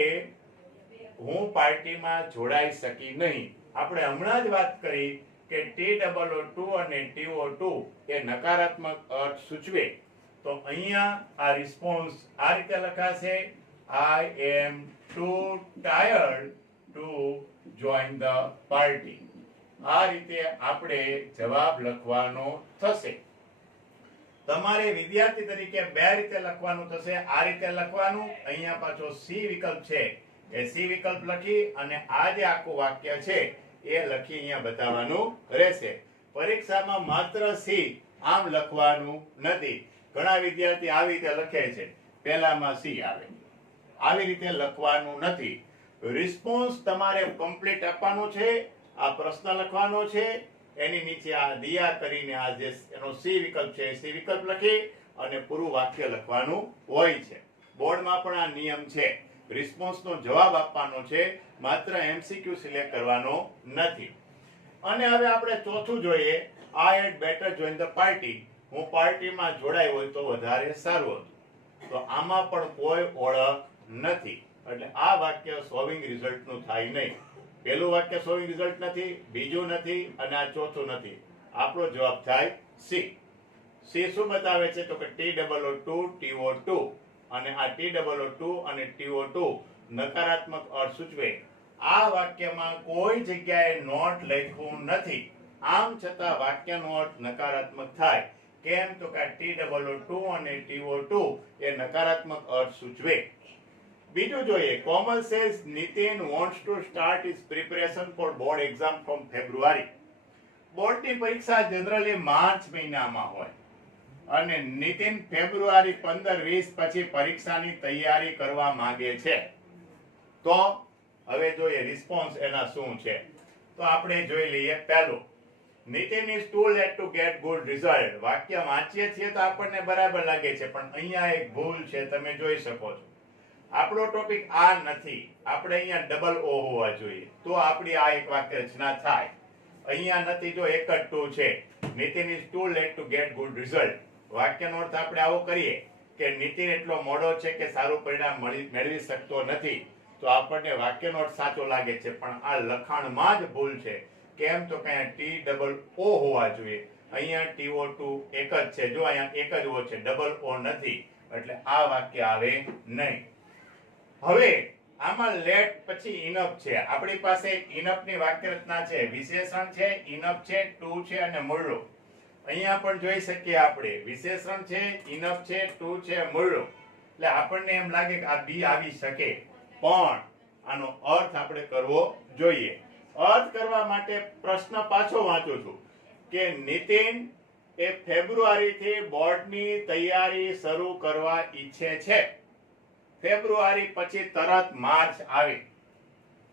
હું પાર્ટીમાં જોડાઈ શકી નહીં. આપણે હમણાં જ વાત કરી કે TOO2 અને TO2 એ નકારાત્મક અર્થ સૂચવે. તો અહીંયા આ રિસ્પોન્સ આ રીતે લખાશે, I am too tired to join the party. આ રીતે આપણે જવાબ લખવાનો થશે. તમારે વિદ્યાર્થી તરીકે બે રીતે લખવાનું થશે. આ રીતે લખવાનું, અહીંયા પાછો C વિકલ્પ છે એ C વિકલ્પ લખી અને આ જે આખું વાક્ય છે એ લખી અહીંયા બતાવવાનું રહેશે. પરીક્ષામાં માત્ર C આમ લખવાનું નથી. ઘણા વિદ્યાર્થી આવી રીતે લખે છે, પહેલામાં C આવે, આવી રીતે લખવાનું નથી. રિસ્પોન્સ તમારે કમ્પ્લીટ આપવાનો છે. આ પ્રશ્ન લખવાનો છે, એની નીચે આ દિયા કરીને આ જે એનો C વિકલ્પ છે C વિકલ્પ લખી અને પૂરું વાક્ય લખવાનું હોય છે. બોર્ડમાં પણ આ નિયમ છે. રિસ્પોન્સનો જવાબ આપવાનો છે, માત્ર MCQ સિલેક્ટ કરવાનો નથી. અને હવે આપણે ચોથું જોઈએ, I had better join the party. હું પાર્ટીમાં જોડાયો હોય તો વધારે સારું હતું. તો આમાં પણ કોઈ ઓળખ નથી, એટલે આ વાક્ય સોલ્વિંગ રિઝલ્ટનું થાય નહીં. પહેલું વાક્ય સોલ્વિંગ રિઝલ્ટ નથી, બીજું નથી અને આ ચોથું નથી. આપણો જવાબ થાય C. C શું બતાવે છે તો કે TOO2 TO2, અને આ TOO2 અને TO2 નકારાત્મક અર્થ સૂચવે. આ વાક્યમાં કોઈ જગ્યાએ નોટ લખ્યું નથી. આમ છતાં વાક્યનો અર્થ નકારાત્મક થાય. કેમ તો કે TOO2 અને TO2 એ નકારાત્મક અર્થ સૂચવે. બીજું જોઈએ, કોમલ says Nitin wants to start his preparation for board exam from February. બોર્ડની પરીક્ષા જનરલી માર્ચ મહિનામાં હોય અને નીતિન ફેબ્રુઆરી 15-20 પછી પરીક્ષાની તૈયારી કરવા માંગે છે. તો હવે જોઈએ રિસ્પોન્સ એના શું છે. તો આપણે જોઈ લઈએ. પહેલું, Nitin is too late to get good result. વાક્ય વાંચીએ છીએ તો આપણને બરાબર લાગે છે, પણ અહીંયા એક ભૂલ છે, તમે જોઈ શકો છો. આપણો ટોપિક આ નથી, આપણે અહીંયા ડબલ O હોવા જોઈએ તો આપણી આ એક વાક્ય રચના થાય. અહીંયા નથી, જો એક જ ટુ છે. Nitin is too late to get good result. વાક્યનો અર્થ આપણે આવો કરીએ કે નીતિન એટલો મોડો છે કે સારું પરિણામ મેળવી શકતો નથી, તો આપણને વાક્યનો અર્થ સાચો લાગે છે, પણ આ લખાણમાં જ ભૂલ છે. કેમ તો કે TOO હોવા જોઈએ, અહીંયા TO2 એક જ છે. જો અહીંયા એક જ O છે, ડબલ O નથી, એટલે આ વાક્ય આવે નહીં. હવે આમાં લેટ પછી ઇનફ છે. આપણી પાસે ઇનફ ની વાક્ય રચના છે, વિશેષણ છે, ઇનફ છે, ટુ છે અને મૂળો. અહીંયા પણ જોઈ શકીએ આપણે, વિશેષણ છે, ઇનફ છે, ટુ છે, મૂળો. એટલે આપણને એમ લાગે કે આ બી આવી શકે, પણ આનો અર્થ આપણે કરવો જોઈએ. અર્થ કરવા માટે પ્રશ્ન પાછો વાંચું છું કે નીતિન એ ફેબ્રુઆરીથી બોર્ડની તૈયારી શરૂ કરવા ઈચ્છે છે. ફેબ્રુઆરી પછી તરત માર્ચ આવે,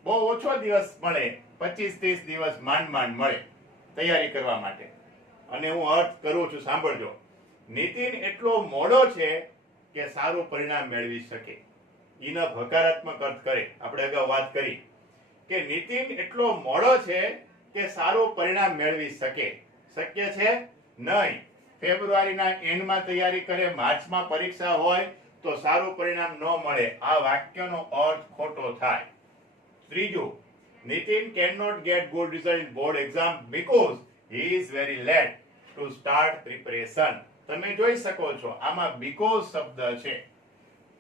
બહુ ઓછો દિવસ મળે, 25-30 દિવસ માંડ મળે તૈયારી કરવા માટે. અને હું અર્થ કરું છું, સાંભળજો. નીતિન એટલો મોડો છે કે સારું પરિણામ મેળવી શકે. ઇનફ હકારાત્મક અર્થ કરે. આપણે અગાઉ વાત કરી કે નીતિન એટલો મોડો છે કે સારું પરિણામ મેળવી શકે. શક્ય છે નહીં. ફેબ્રુઆરીના એન્ડમાં તૈયારી કરે, માર્ચમાં પરીક્ષા હોય તો સારું પરિણામ ન મળે. આ વાક્યનો અર્થ ખોટો થાય. ત્રીજું, Nitin cannot get good result in board exam because he is very late to start preparation. તમે જોઈ શકો છો આમાં because શબ્દ છે,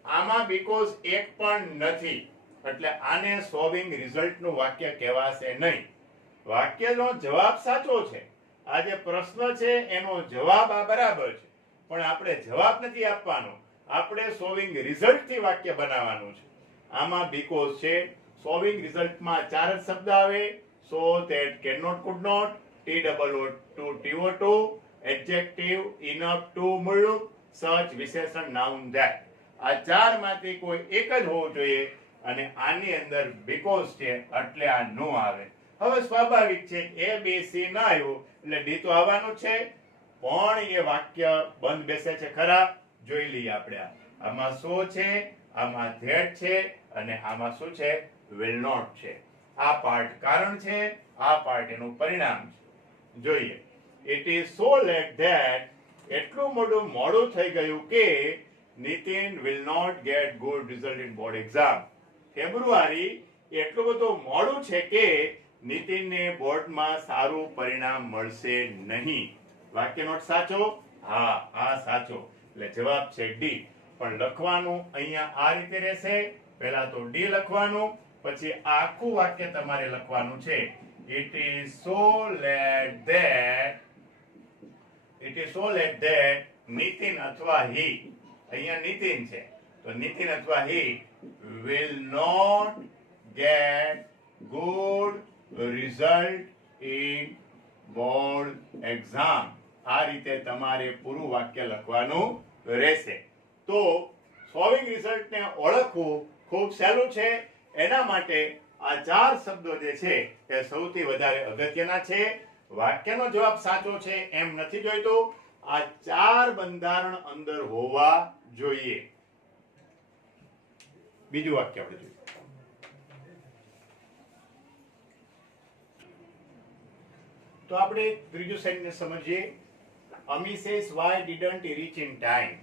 આમાં because એક પણ નથી, એટલે આને સોલ્વિંગ રિઝલ્ટ નું વાક્ય કહેવાશે નહીં. વાક્યનો જવાબ સાચો છે. આ જે પ્રશ્ન છે એનો જવાબ આ બરાબર છે, પણ આપણે જવાબ નથી આપવાનો. આપણે સોલ્વિંગ રિઝલ્ટ થી વાક્ય બનાવવાનું છે. આમાં બીકોઝ છે, સોલ્વિંગ રિઝલ્ટમાં 4 જ શબ્દ આવે: so, that, can not, could not, TOO, TO2, adjective, enough, to, મુલ્લુક, સચ, વિશેષણ, નાઉન, ધેટ. આ 4 માંથી કોઈ એક જ હોવું જોઈએ, અને આની અંદર બીકોઝ છે એટલે આ નો આવે. હવે સ્વાભાવિક છે A B C ના આવ્યું એટલે D તો આવવાનું છે, પણ એ વાક્ય બંધ બેસે છે ખરા? જોઈ લઈએ આપણે. આમાં સો છે, આમાં ધેટ છે, અને આમાં શું છે? વિલ નોટ છે. આ પાર્ટ કારણ છે, આ પાર્ટ એનું પરિણામ છે. જોઈએ. It is so let that, એટલું મોડું થઈ ગયું કે Nitin will not get good result in board exam. ફેબ્રુઆરી એટલું બધું મોડું છે કે નીતિનને બોર્ડમાં સારું પરિણામ મળશે નહીં. વાક્ય નોટ સાચો? હા, આ સાચો. એટલે જવાબ છે ડી. પણ લખવાનું અહીંયા આ રીતે રહેશે. પહેલા તો ડી લખવાનું, પછી આખું વાક્ય તમારે લખવાનું છે. It is so late that Nitin અથવા he, અહીંયા નીતિન છે તો નીતિન અથવા he will not get good result in board exam. આ રીતે તમારે પૂરું વાક્ય લખવાનું રહેશે. તો સોલ્વિંગ રિઝલ્ટ ને ઓળખવું ખૂબ સહેલું છે. એના માટે આ 4 શબ્દો જે છે એ સૌથી વધારે અગત્યના છે. વાક્યનો જવાબ સાચો છે એમ નથી જોઈતું, આ 4 બંધારણ અંદર હોવા જોઈએ. બીજું વાક્ય આપણે જોઈએ. તો આપણે ત્રીજું સેન્ટેન્સ સમજીએ. Amy says why didn't he reach in time.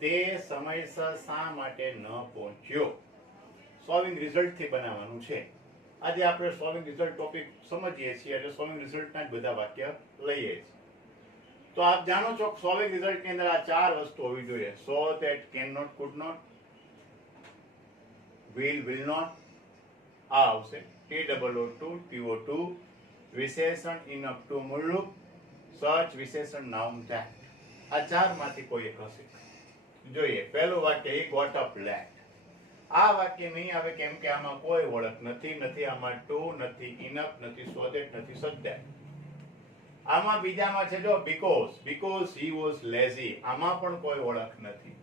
તે સમયસર શા માટે ન પહોંચ્યો? સોલ્વિંગ રિઝલ્ટ થી બનાવવાનું છે. આજે આપણે સોલ્વિંગ રિઝલ્ટ ટોપિક સમજીએ છીએ એટલે સોલ્વિંગ રિઝલ્ટના જ બધા વાક્ય લઈએ છીએ. તો આપ જાણો છો સોલ્વિંગ રિઝલ્ટ ની અંદર આ 4 વસ્તુ હોવી જોઈએ. So, that, can not, could not, will not, આ આવશે. TOO, TO2, વિશેષણ, ઇનફ, ટુ, મુલ્લુક, સચ, વિશેષણ, નાઉન, ધેટ. આ 4 માંથી કોઈ એક હશે. જોઈએ. પહેલું વાક્ય, he got up late. આ વાક્ય નહીં આવે કેમ કે આમાં કોઈ ઓળખ નથી. આમાં ટુ નથી, ઇનફ નથી, સો ધેટ નથી, સચ ધેટ. આમાં બીજામાં છે જો because he was lazy. આમાં પણ કોઈ ઓળખ નથી.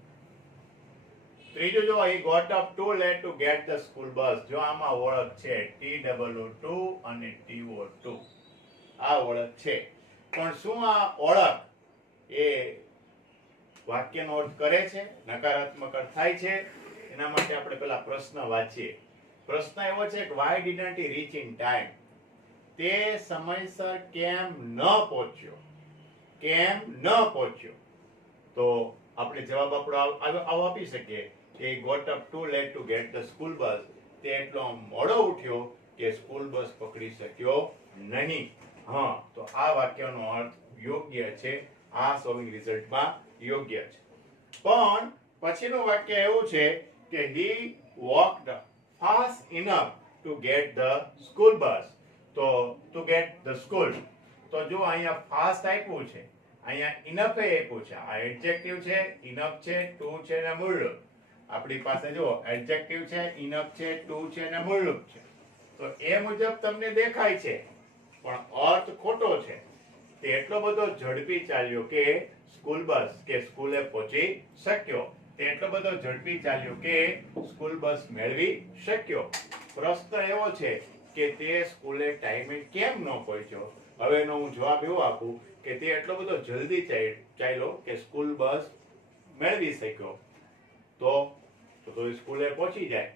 ત્રીજું જો, he got up too late to get the school bus. જો આમાં ઓળખ છે, TOO અને TO2. આ ઓળખ છે. પણ શું આ ઓળખ એ વાક્યનો અર્થ કરે છે? નકારાત્મક અર્થ થાય છે? એના માટે આપણે પેલા પ્રશ્ન વાંચીએ. પ્રશ્ન એવો છે કે why didn't he reach in time? તે સમયસર કેમ ન પહોંચ્યો? કેમ ન પહોંચ્યો? તો આપણે જવાબ આપણો આવો આપી શકીએ કે got up too late to get the school bus. તે એટલો મોડો ઉઠ્યો કે સ્કૂલ બસ પકડી શક્યો નહીં. હા, તો આ વાક્યનો અર્થ યોગ્ય છે. આ સોલ્વિંગ રિઝલ્ટમાં યોગ્ય છે. પણ પછીનું વાક્ય એવું છે કે he walked fast enough to get the school bus. તો to get the school, તો જો અહીંયા ફાસ્ટ આપ્યું છે, અહીંયા ઇનફ આપ્યું છે. આ એડજેક્ટિવ છે, ઇનફ છે, ટુ છે ને મુલ્લુક. આપણી પાસે જો એડજેક્ટિવ છે, ઇનફ છે, ટુ છે ને મુલ્લુક છે. તો એ મુજબ તમને દેખાય છે, પણ અર્થ ખોટો છે. તે એટલો બધો ઝડપી ચાલ્યો કે સ્કૂલ બસ કે સ્કૂલે પહોંચી શક્યો. તે એટલો બધો ઝડપી ચાલ્યો કે સ્કૂલ બસ મેળવી શક્યો. પ્રશ્ન એવો છે કે તે સ્કૂલે ટાઈમે કેમ ન પહોંચ્યો? હવેનો હું જવાબ એવો આપું કે તે એટલો બધો જલ્દી ચાલ્યો કે સ્કૂલ બસ મેળવી શક્યો. તો સ્કૂલે પહોંચી જાય.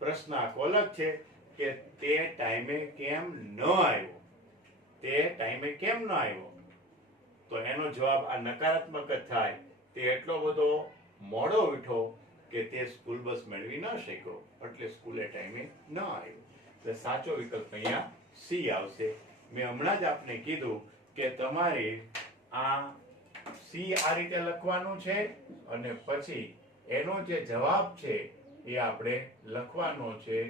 પ્રશ્ન આખો અલગ છે કે તે ટાઈમે કેમ ન આવ્યો? તે ટાઈમે કેમ ન આવ્યો? તો એનો જવાબ આ નકારાત્મક જ થાય. તે એટલો બધો મોડો ઉઠ્યો કે તે સ્કૂલ બસ મેળવી ન શક્યો, એટલે સ્કૂલે ટાઈમે ન આવ્યો. એટલે સાચો વિકલ્પ અહીંયા સી આવશે. મેં હમણાં જ આપને કીધું કે તમારે આ સી આ રીતે લખવાનું છે અને પછી એનો જે જવાબ છે એ આપણે લખવાનો છે.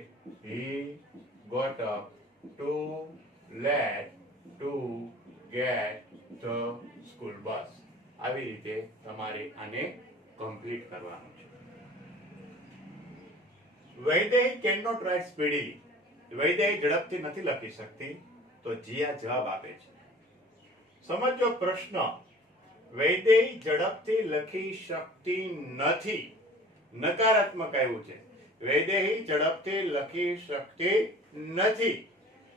he got up too late to get the school bus. આવી રીતે તમારે આને કમ્પ્લીટ કરવાનું છે. Vaidehi can not write speedily. Vaidehi ઝડપથી નથી લખી શકતી. તો જીયા જવાબ આપે છે. સમજો પ્રશ્ન. વૈદેહી ઝડપથી લખી શકતી નથી. નકારાત્મક આવ્યું છે. વૈદેહી ઝડપથી લખી શકતી નથી.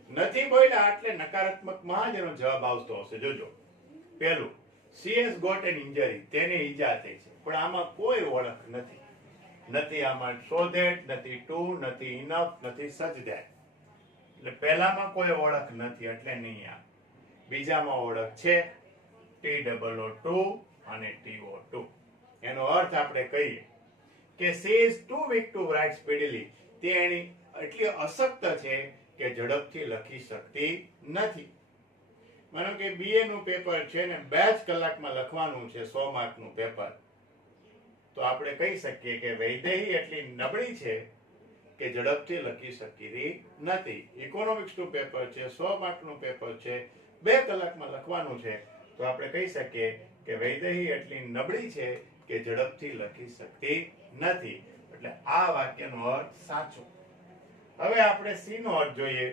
નથી બોલ્યા એટલે નકારાત્મકમાં જ એનો જવાબ આવતો હશે. જોજો. પહેલું, she has got an injury. તેને ઈજા થઈ છે. પણ આમાં કોઈ ઓળખ નથી. નથી આમાં so that, નથી to, નથી enough, નથી such that. એટલે પહેલામાં કોઈ ઓળખ નથી એટલે નહીં આ. બીજામાં ઓળખ છે TOO2 અને TO2. એનો અર્થ આપણે કહીએ કે she is too weak to write speedily. તે એની એટલી અશક્ત છે કે ઝડપથી લખી શકતી નથી. માનો કે BA નું પેપર છે ને 2 કલાકમાં લખવાનું છે 100 માર્કનું પેપર. તો આપણે કહી શકીએ કે વૈદેહી એટલી નબળી છે કે ઝડપથી લખી શકતી નથી. ઇકોનોમિક્સ નું પેપર છે 100 માર્કનું પેપર છે 2 કલાકમાં લખવાનું છે. તો આપણે કહી શકીએ કે વૈદેહી એટલી નબળી છે કે ઝડપથી લખી શકતી નથી. એટલે આ વાક્યનો અર્થ સાચો. હવે આપણે સી નો અર્થ જોઈએ.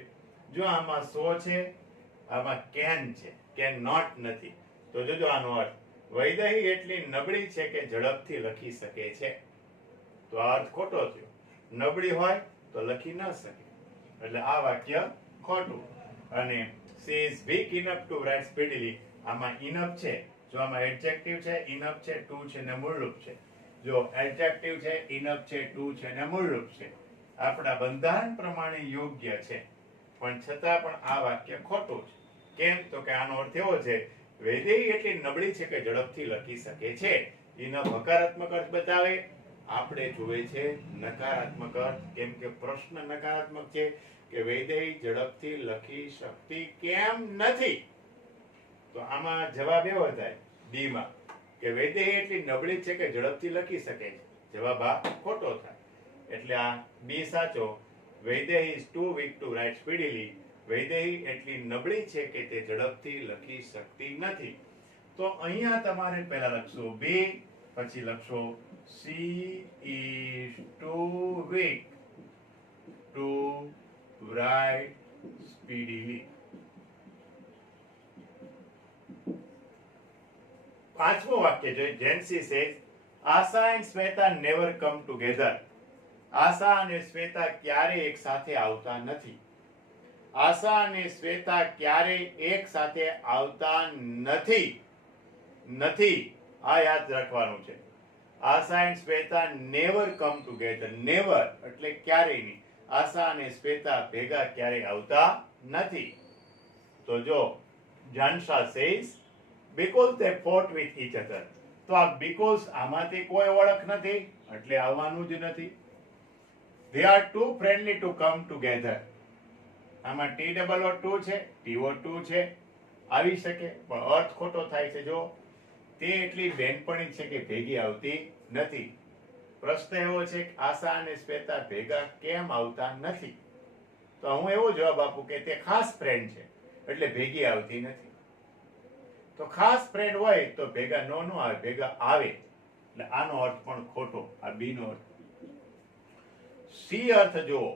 જો આમાં સો છે, આમાં કેન છે, કેન નોટ નથી. તો જોજો આનો અર્થ. વૈદેહી એટલી નબળી છે કે ઝડપથી લખી શકે છે. તો આ અર્થ ખોટો થયો. નબળી હોય તો લખી ન શકે. એટલે આ વાક્ય ખોટું. અને she is weak enough to write speedily. આમાં enough છે. જો આમાં એડજેક્ટિવ છે, enough છે, to છે ને મૂળરૂપ છે. જો એડજેક્ટિવ છે, enough છે, to છે ને મૂળરૂપ છે. આપણા બંધારણ પ્રમાણે યોગ્ય છે. પણ છતાં પણ આ વાક્ય ખોટું છે. કેમ? તો કે આનો અર્થ એવો છે વૈદેહી એટલી નબળી છે કે ઝડપથી લખી શકે છે. એનો હકારાત્મક અર્થ બતાવે. આપણે જોવે છે નકારાત્મક અર્થ. કેમ કે પ્રશ્ન નકારાત્મક છે કે વૈદેહી ઝડપથી લખી શકતી કેમ નથી. તો આમાં જવાબ એવો થાય ડી માં કે વૈદેહી એટલી નબળી છે કે ઝડપથી લખી શકે છે. જવાબ આ ખોટો થાય. એટલે આ બી સાચો. Vaidehi is too weak to write speedily. Vaidehi એટલી નબળી છે કે તે ઝડપથી લખી શકતી નથી. તો અહીંયા તમારે પહેલા લખશો બી, પછી લખશો she is too weak to write speedily. પાંચમું વાક્ય જોઈએ. Gen Z says Asha and Shweta never come together. આશા અને શ્વેતા ક્યારેય એક સાથે આવતા નથી. આશા અને શ્વેતા ક્યારેય એક સાથે આવતા નથી. નથી આ યાદ રાખવાનું છે. આશા and Shweta never come together. never એટલે ક્યારેય નહીં. આશા અને શ્વેતા ભેગા ક્યારેય આવતા નથી. તો જો જાનશા says because they fought with each other. તો આ because આમાંથી કોઈ ઓળખ નથી એટલે આવવાનું જ નથી. they are too friendly to come together. આમાં TOO2 છે, TO2 છે, આવી શકે પણ અર્થ ખોટો થાય છે. જો તે એટલી બેનપણી છે કે ભેગી આવતી નથી. પ્રશ્ન એવો છે કે આશા અને શ્વેતા ભેગા કેમ આવતા નથી. તો હું એવો જવાબ આપું કે તે ખાસ ફ્રેન્ડ છે એટલે ભેગી આવતી નથી. તો ખાસ ફ્રેન્ડ હોય તો ભેગા નો આવે, ભેગા આવે. એટલે આનો અર્થ પણ ખોટો. આ બી નો અર્થ. સી અર્થ જુઓ.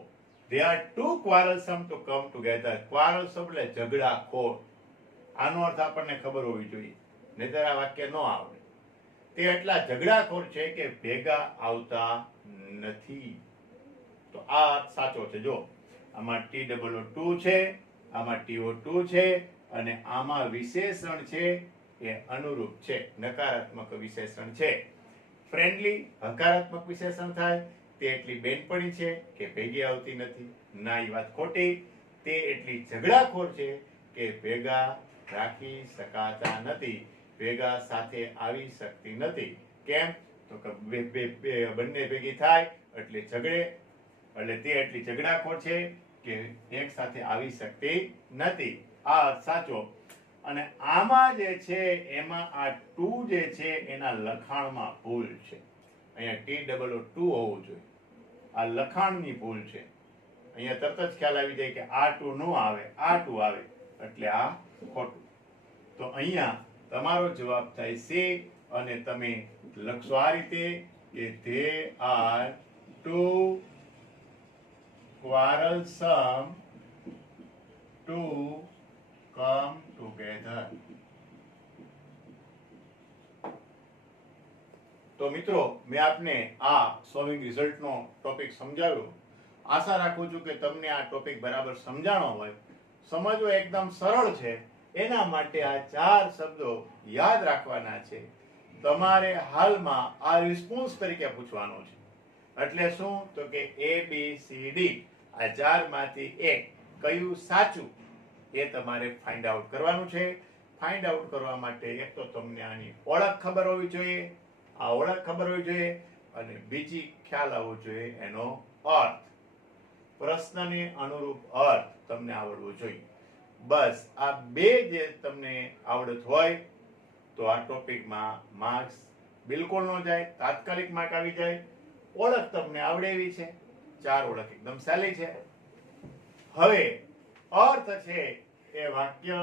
they are too quarrelsome to come together. quarrelsome એટલે ઝઘડાખોર. આનો અર્થ આપણને ખબર હોવી જોઈએ, નહીંતર આ વાક્ય ન આવડે. તે એટલા ઝઘડાખોર છે કે ભેગા આવતા નથી. તો આ અર્થ સાચો છે. જો આમાં TOO2 છે, આમાં TO2 છે અને આમાં વિશેષણ છે એ અનુરૂપ છે, નકારાત્મક વિશેષણ છે. ફ્રેન્ડલી હકારાત્મક વિશેષણ થાય. તે એટલી બેનપણી છે કે ભેગી આવતી નથી. ના, એ વાત ખોટી. તે એટલી ઝઘડાખોર છે કે ભેગા રાખી શકાતા નથી, ભેગા સાથે આવી શકતી નથી. કેમ? તો કે બંને ભેગી થાય એટલે ઝઘડે. એટલે તે એટલી ઝઘડાખોર છે કે એક સાથે આવી શકતી નથી. આ અર્થ સાચો. અને આમાં જે છે એમાં આ ટુ જે છે એના લખાણમાં ભૂલ છે. અહીંયા TOO2 હોવું જોઈએ. આ લખાણની ભૂલ છે. અહીંયા તરત જ ખ્યાલ આવી જાય કે આ ટુ નો આવે, આ ટુ આવે. એટલે આ ખોટું. તો અહીંયા તમારો જવાબ થાય C અને તમે લખશો આ રીતે કે they are two quarrelsome to come together. તો મિત્રો મેં આપને આ સોલ્વિંગ રિઝલ્ટનો ટોપિક સમજાવ્યો. આશા રાખું છું કે તમને આ ટોપિક બરાબર સમજાણો હોય. સમજવો એકદમ સરળ છે. એના માટે આ 4 શબ્દો યાદ રાખવાના છે. તમારે હાલમાં આ રિસ્પોન્સ તરીકે પૂછવાનો છે. એટલે શું? તો કે A B C D આ 4 માંથી એક કયું સાચું એ તમારે ફાઇન્ડ આઉટ કરવાનું છે. ફાઇન્ડ આઉટ કરવા માટે એક તો તમને આની ઓળખ ખબર હોવી જોઈએ, આ ઓળખ ખબર હોવી જોઈએ, અને બીજી ખ્યાલ આવવો જોઈએ એનો અર્થ. પ્રશ્નને અનુરૂપ અર્થ તમને આવડવો જોઈએ. બસ આ બે જે તમને આવડત હોય તો આ ટોપિકમાં માર્ક્સ બિલકુલ ન જાય, તાત્કાલિક માર્ક આવી જાય. ઓળખ તમને આવડે એવી છે, 4 ઓળખ એકદમ સહેલી છે. હવે અર્થ છે એ વાક્ય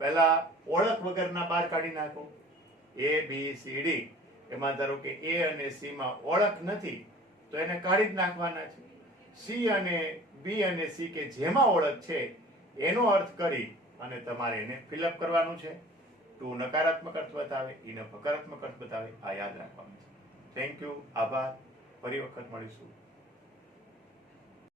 પહેલા ઓળખ વગરના બહાર કાઢી નાખો. A B C D એમાં ધારો કે A અને C માં ઓળખ નથી તો એને કાઢી જ નાખવાના છે. C અને B અને C કે જેમાં ઓળખ છે એનો અર્થ કરી અને તમારે એને ફિલઅપ કરવાનું છે. ટુ નકારાત્મક અર્થ બતાવે, ઈ હકારાત્મક અર્થ બતાવે, આ યાદ રાખવાનું છે. થેન્ક યુ, આભાર. ફરી વખત મળીશું.